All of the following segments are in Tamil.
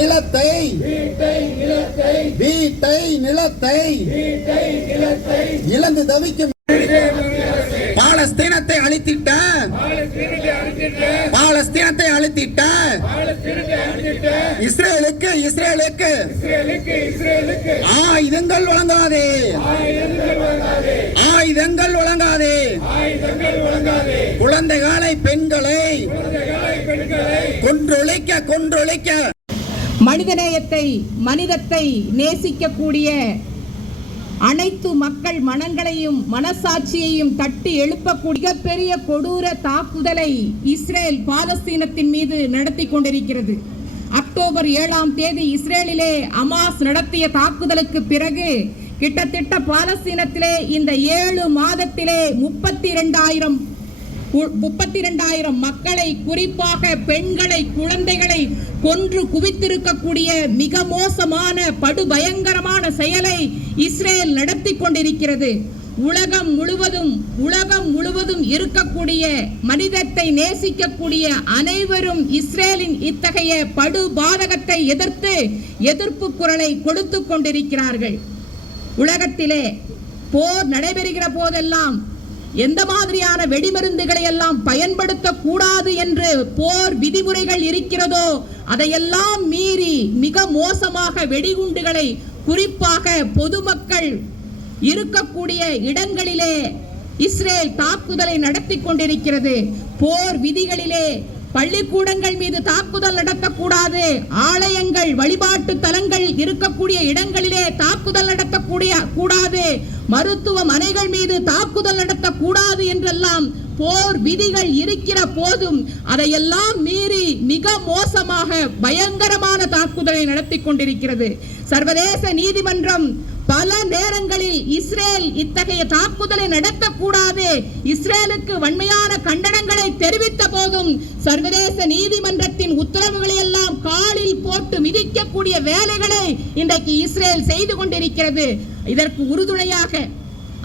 நிலத்தை. வீட்டை நிலத்தை. இழந்து தவிக்கும் பாலஸ்தீனத்தை அழித்திட்ட. பாலஸ்தீனத்தை அழித்திட்ட. இஸ்ரேலுக்கு இஸ்ரேலுக்கு. ஆயுதங்கள் வழங்காதே. ஆயுதங்கள் வழங்காதே. குழந்தைகளை பெண்களை. கொன்றொழிக்க கொன்றொழிக்க. மனிதநேயத்தை மனிதத்தை நேசிக்கக்கூடிய அனைத்து மக்கள் மனங்களையும் மனசாட்சியையும் தட்டி எழுப்பக்கூடிய பெரிய கொடூர தாக்குதலை இஸ்ரேல் பாலஸ்தீனத்தின் மீது நடத்தி கொண்டிருக்கிறது. அக்டோபர் ஏழாம் தேதி இஸ்ரேலிலே அமாஸ் நடத்திய தாக்குதலுக்கு பிறகு கிட்டத்தட்ட பாலஸ்தீனத்திலே இந்த ஏழு மாதத்திலே முப்பத்தி இரண்டாயிரம் முப்பத்தி இரண்டாயிரம் மக்களை குறிப்பாக பெண்களை குழந்தைகளை கொன்று குவித்திருக்கக்கூடிய மிக மோசமான படுபயங்கரமான செயலை இஸ்ரேல் நடத்தி கொண்டிருக்கிறது. உலகம் முழுவதும் உலகம் முழுவதும் இருக்கக்கூடிய மனிதத்தை நேசிக்கக்கூடிய அனைவரும் இஸ்ரேலின் இத்தகைய படு பாதகத்தை எதிர்த்து எதிர்ப்பு குரலை கொடுத்து கொண்டிருக்கிறார்கள். உலகத்திலே போர் நடைபெறுகிற போதெல்லாம் எந்த மாதிரியான வெடிமருந்துகளை எல்லாம் பயன்படுத்த கூடாது என்று போர் விதிமுறைகள் இருக்கிறதோ அதையெல்லாம் மீறி மிக மோசமாக வெடிகுண்டுகளை குறிப்பாக பொதுமக்கள் இருக்கக்கூடிய இடங்களிலே இஸ்ரேல் தாக்குதலை நடத்தி கொண்டிருக்கிறது. போர் விதிகளிலே பள்ளிக்கூடங்கள் மீது தாக்குதல் நடத்தக்கூடாது ஆலயங்கள் வழிபாட்டு தலங்கள் இருக்கக்கூடிய இடங்களிலே தாக்குதல் நடத்தக்கூடிய கூடாது. மருத்துவமனைகள் மீது தாக்குதல் நடத்தக்கூடாது என்றெல்லாம் போர் விதிகள் இருக்கிற போதும் அதையெல்லாம் மீறி மிக மோசமாக பயங்கரமான தாக்குதலை நடத்தி கொண்டிருக்கிறது. சர்வதேச நீதிமன்றம் பல நேரங்களில் இஸ்ரேல் இத்தகைய தாக்குதலை நடத்தக்கூடாது. இஸ்ரேலுக்கு வன்மையான கண்டனங்களை தெரிவித்த போதும் சர்வதேச நீதிமன்றத்தின் உத்தரவுகளை எல்லாம் காலில் போட்டு மிதிக்கக்கூடிய வேலைகளை இன்றைக்கு இஸ்ரேல் செய்து கொண்டிருக்கிறது. இதற்கு உறுதுணையாக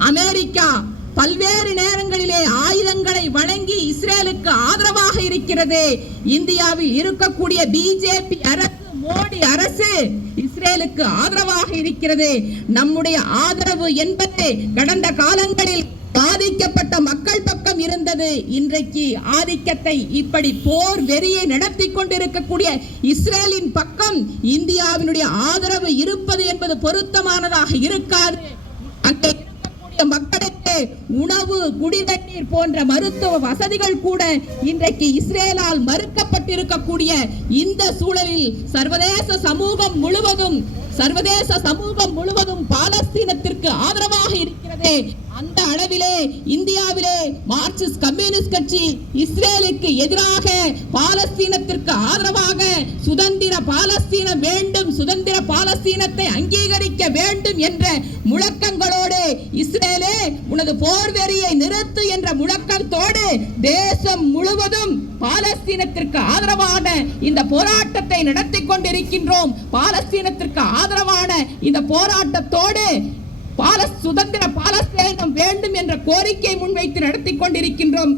அமெரிக்கா பல்வேறு நேரங்களிலே ஆயுதங்களை வழங்கி இஸ்ரேலுக்கு ஆதரவாக இருக்கிறது. இந்தியாவில் இருக்கக்கூடிய பிஜேபி அரசு மோடி அரசு இஸ்ரேலுக்கு ஆதரவாக இருக்கிறது. நம்முடைய ஆதரவு என்பது கடந்த காலங்களில் பாதிக்கப்பட்ட மக்கள் பக்கம் இருந்தது. இன்றைக்கு ஆதிக்கத்தை இப்படி போர் வெறியை நடத்தி கொண்டிருக்கக்கூடிய இஸ்ரேலின் பக்கம் இந்தியாவினுடைய ஆதரவு இருப்பது என்பது பொருத்தமானதாக இருக்காது. அங்கே இருக்கக்கூடிய மக்களுக்கு உணவு குடிதண்ணீர் போன்ற மருத்துவ வசதிகள் கூட இன்றைக்கு இஸ்ரேலால் மறுக்கப்பட்டிருக்கக்கூடிய இந்த சூழலில் சர்வதேச சமூகம் முழுவதும் சர்வதேச சமூகம் முழுவதும் பாலஸ்தீனத்திற்கு ஆதரவாக இருக்கிறது. அந்த அளவிலே இந்தியாவிலே மார்க்சிஸ்ட் கம்யூனிஸ்ட் கட்சி இஸ்ரேலுக்கு எதிராக பாலஸ்தீனத்திற்கு ஆதரவாக சுதந்திர பாலஸ்தீனம் வேண்டும் சுதந்திர பாலஸ்தீனத்தை அங்கீகரிக்க வேண்டும் என்ற முழக்கங்களோடு இஸ்ரேலே உனது போர் வெறியை நிறுத்து என்ற முழக்கத்தோடு தேசம் முழுவதும் பாலஸ்தீனத்திற்கு ஆதரவான இந்த போராட்டத்தை நடத்தி கொண்டிருக்கின்றோம். பாலஸ்தீனத்திற்கு ஆதரவான இந்த போராட்டத்தோடு பாலஸ் சுதந்திர பாலஸ்தீனம் வேண்டும் என்ற கோரிக்கை முன்வைத்து நடத்தி கொண்டிருக்கின்றோம்.